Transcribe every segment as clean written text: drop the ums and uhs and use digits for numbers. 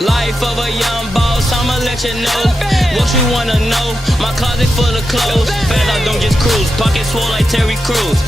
Life of a young boss, I'ma let you know what you wanna know. My closet full of clothes, fat I don't just cruise, pockets full like Terry Crews.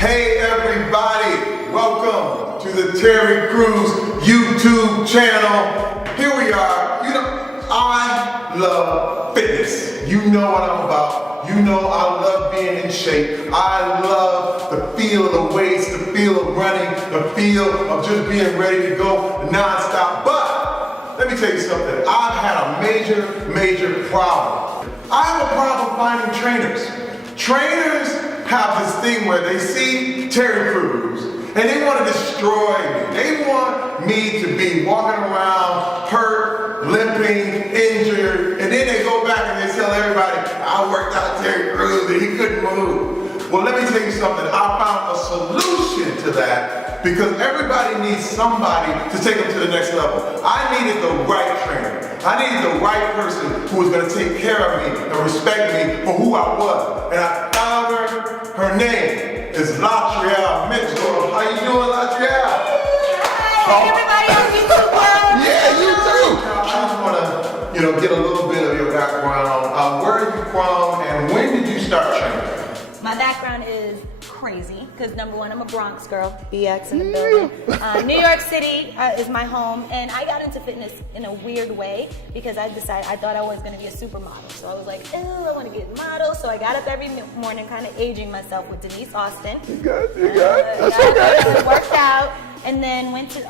Hey everybody, welcome to the Terry Crews YouTube channel. Here we are. You know, I love fitness. You know what I'm about. You know I love being in shape. I love the feel of the weights, the feel of running, the feel of just being ready to go non-stop. But let me tell you something. I've had a major problem. I have a problem finding trainers. Trainers have this thing where they see Terry Crews and they want to destroy me. They want me to be walking around hurt, limping, injured, and then they go back and they tell everybody, I worked out Terry Crews and he couldn't move. Well, let me tell you something. I found a solution to that because everybody needs somebody to take them to the next level. I needed the right trainer. I needed the right person who was going to take care of me and respect me for who I was. And I found her. Her name is Latreal Mitchell. How you doing, Latreal? Hi, everybody on YouTube world. Yeah, you too. I just want to, get a little bit of your background. Where are you from, and when did you start training? My background is crazy because number one, I'm a Bronx girl, BX in the building. New York City is my home, and I got into fitness in a weird way because I thought I was going to be a supermodel. So I was like, I want to get a model. So I got up every morning, kind of aging myself with Denise Austin. You good? That's okay. Worked out, and then went to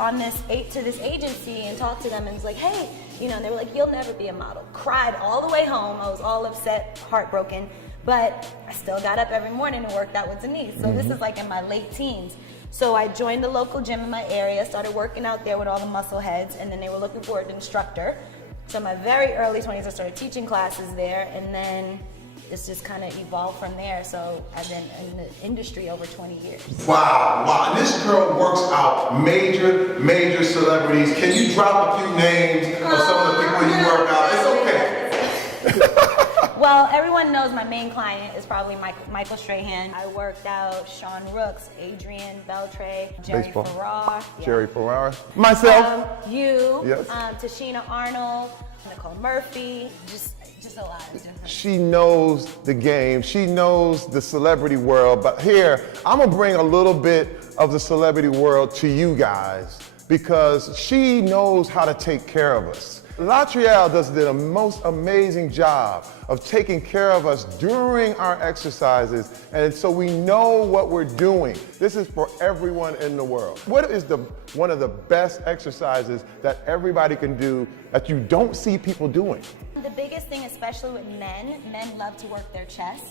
this agency and talked to them, and was like, hey, they were like, you'll never be a model. Cried all the way home. I was all upset, heartbroken. But I still got up every morning and worked out with Denise. So this is like in my late teens. So I joined the local gym in my area, started working out there with all the muscle heads, and then they were looking for an instructor. So in my very early 20s, I started teaching classes there, and then this just kind of evolved from there. So I've been in the industry over 20 years. Wow. And this girl works out major celebrities. Can you drop a few names of some of the people you work out? It's okay. Well, everyone knows my main client is probably Michael Strahan. I worked out Sean Rooks, Adrian Beltre, Jerry Ferrar. Jerry Ferrar. Myself. You. Yes. Tashina Arnold, Nicole Murphy, just a lot of different. She knows the game. She knows the celebrity world. But here, I'm going to bring a little bit of the celebrity world to you guys because she knows how to take care of us. Latreal does the most amazing job of taking care of us during our exercises, and so we know what we're doing. This is for everyone in the world. What is one of the best exercises that everybody can do that you don't see people doing? The biggest thing, especially with men love to work their chest,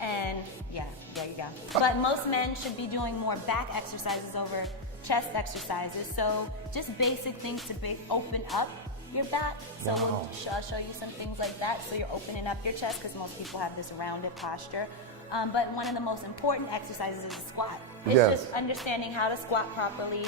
and yeah, there you go. But most men should be doing more back exercises over chest exercises, so just basic things to open up your back. So Wow. I'll show you some things like that. So you're opening up your chest because most people have this rounded posture. But one of the most important exercises is the squat. It's just understanding how to squat properly,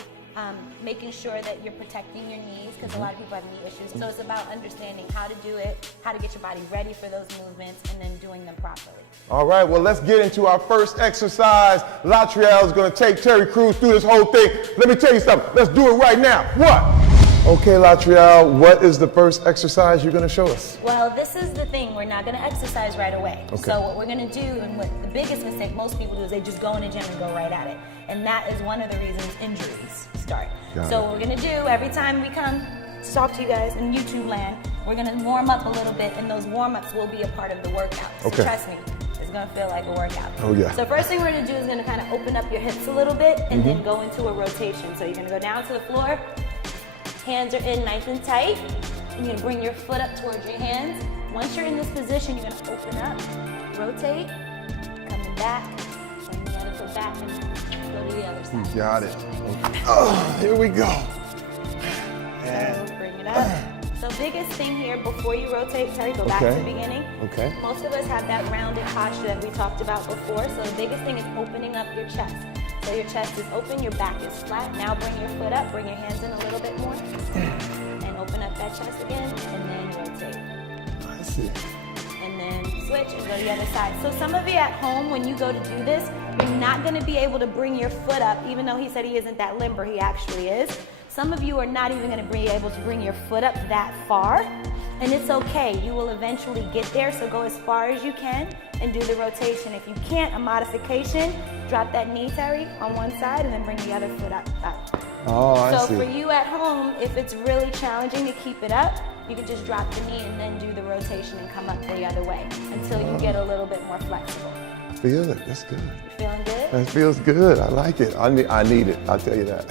making sure that you're protecting your knees because a lot of people have knee issues. So it's about understanding how to do it, how to get your body ready for those movements, and then doing them properly. All right, well, let's get into our first exercise. Latreal is going to take Terry Crews through this whole thing. Let me tell you something. Let's do it right now. What? Okay, Latreal, what is the first exercise you're going to show us? Well, this is the thing. We're not going to exercise right away. Okay. So what we're going to do, and what the biggest mistake most people do, is they just go in the gym and go right at it. And that is one of the reasons injuries start. So what we're going to do every time we come to talk to you guys in YouTube land, we're going to warm up a little bit, and those warm-ups will be a part of the workout. So trust me, it's going to feel like a workout. Oh, yeah. So first thing we're going to do is going to kind of open up your hips a little bit and then go into a rotation. So you're going to go down to the floor. Hands are in nice and tight, and you're gonna bring your foot up towards your hands. Once you're in this position, you're gonna open up, rotate, coming back, bring the other foot back, and go to the other side. You got it. Oh, here we go. So bring it up. So biggest thing here, before you rotate, Terry, go back to the beginning. Okay. Most of us have that rounded posture that we talked about before, so the biggest thing is opening up your chest. So your chest is open, your back is flat. Now bring your foot up, bring your hands in a little bit more. And open up that chest again, and then rotate. I see. And then switch and go to the other side. So some of you at home, when you go to do this, you're not gonna be able to bring your foot up, even though he said he isn't that limber, he actually is. Some of you are not even gonna be able to bring your foot up that far, and it's okay. You will eventually get there, so go as far as you can and do the rotation. If you can't, a modification, drop that knee, Terry, on one side and then bring the other foot up. Oh, I see. So for you at home, if it's really challenging to keep it up, you can just drop the knee and then do the rotation and come up the other way until you get a little bit more flexible. Feel it, that's good. You feeling good? That feels good, I like it. I need it, I'll tell you that.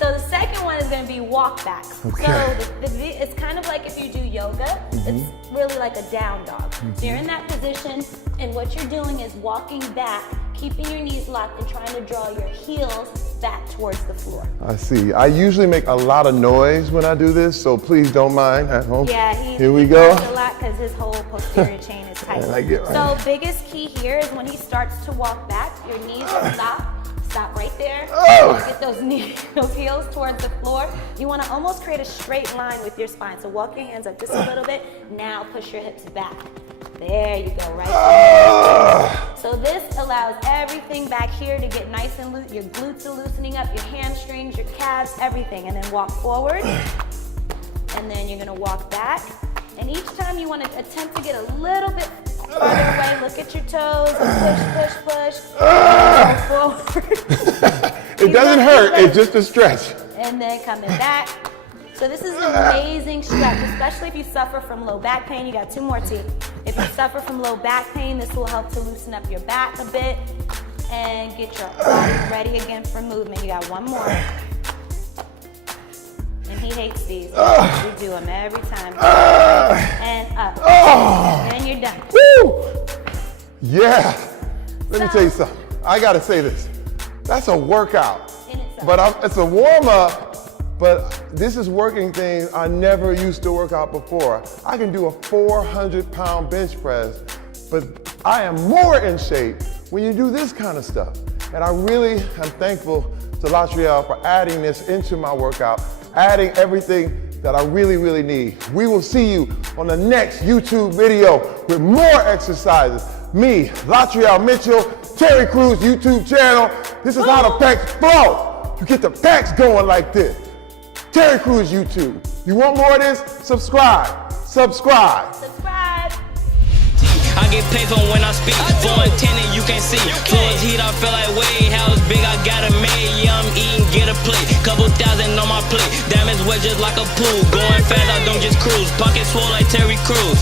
So the second one is going to be walk backs. Okay. So it's kind of like if you do yoga, it's really like a down dog. So you're in that position, and what you're doing is walking back, keeping your knees locked and trying to draw your heels back towards the floor. I see. I usually make a lot of noise when I do this, so please don't mind at home. Yeah, here we go. A lot because his whole posterior chain is tight. And I get right. So biggest key here is when he starts to walk back, your knees will stop right there. Oh. Get those heels towards the floor. You want to almost create a straight line with your spine. So walk your hands up just a little bit. Now push your hips back. There you go, right there. So this allows everything back here to get nice and loose. Your glutes are loosening up, your hamstrings, your calves, everything. And then walk forward. And then you're going to walk back. And each time you want to attempt to get a little bit farther away, look at your toes, and push. Go forward. It doesn't hurt, it's just a stretch. And then coming back. So this is an amazing stretch, especially if you suffer from low back pain. You got 2 more teeth. If you suffer from low back pain, this will help to loosen up your back a bit and get your body ready again for movement. You got 1 more. And he hates these. We do them every time. And up. And you're done. Woo! Yeah. Let me tell you something. I gotta say this. That's a workout. But it's a warm-up. But this is working things I never used to work out before. I can do a 400-pound bench press, but I am more in shape when you do this kind of stuff. And I really am thankful to Latreal for adding this into my workout, adding everything that I really, really need. We will see you on the next YouTube video with more exercises. Me, Latreal Mitchell, Terry Crews YouTube channel. This is how the pecs flow. You get the pecs going like this. Terry Crews YouTube. You want more of this? Subscribe. I get paid for when I speak. 410 you can see. Floors heat, I feel like Wade. House big, I got it made. Yeah, I'm eating, get a plate. Couple thousand on my plate. Damage wet just like a pool. Going fast, I don't just cruise. Pocket swole like Terry Crews.